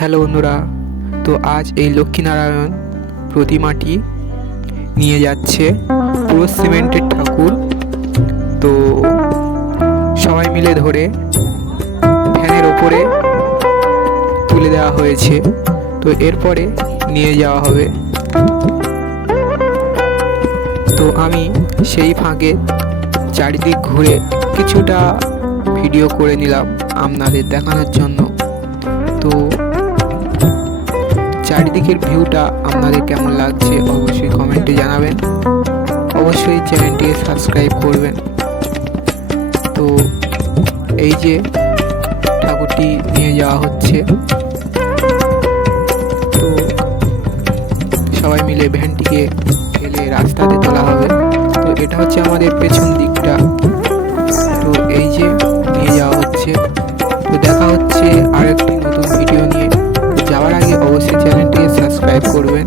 Hello বন্ধুরা, তো আজ এই লক্ষ্মীনারায়ণ প্রতিমাটি নিয়ে যাচ্ছে পুরো সিমেন্টের ঠাকুর। তো সবাই মিলে ধরে ভ্যানের ওপরে তুলে দেওয়া হয়েছে। তো এরপরে নিয়ে যাওয়া হবে। তো আমি সেই ফাঁকে চারিদিক ঘুরে কিছুটা ভিডিও করে নিলাম আপনাদের দেখানোর জন্য। তো চারিদিকের ভিউটা আপনাদের কেমন লাগছে অবশ্যই কমেন্টে জানাবেন। অবশ্যই চ্যানেলটিকে সাবস্ক্রাইব করবেন। তো এই যে ঠাকুরটি নিয়ে যাওয়া হচ্ছে, তো সবাই মিলে ভ্যানটিকে ঠেলে রাস্তাতে তোলা হবে। তো এটা হচ্ছে আমাদের পেছন দিকটা। তো এই যে নিয়ে যাওয়া হচ্ছে। তো দেখা হচ্ছে আরেকটি নতুন ভিডিও নিয়ে। যাওয়ার আগে অবশ্যই চ্যানেলটিকে সাবস্ক্রাইব করবেন।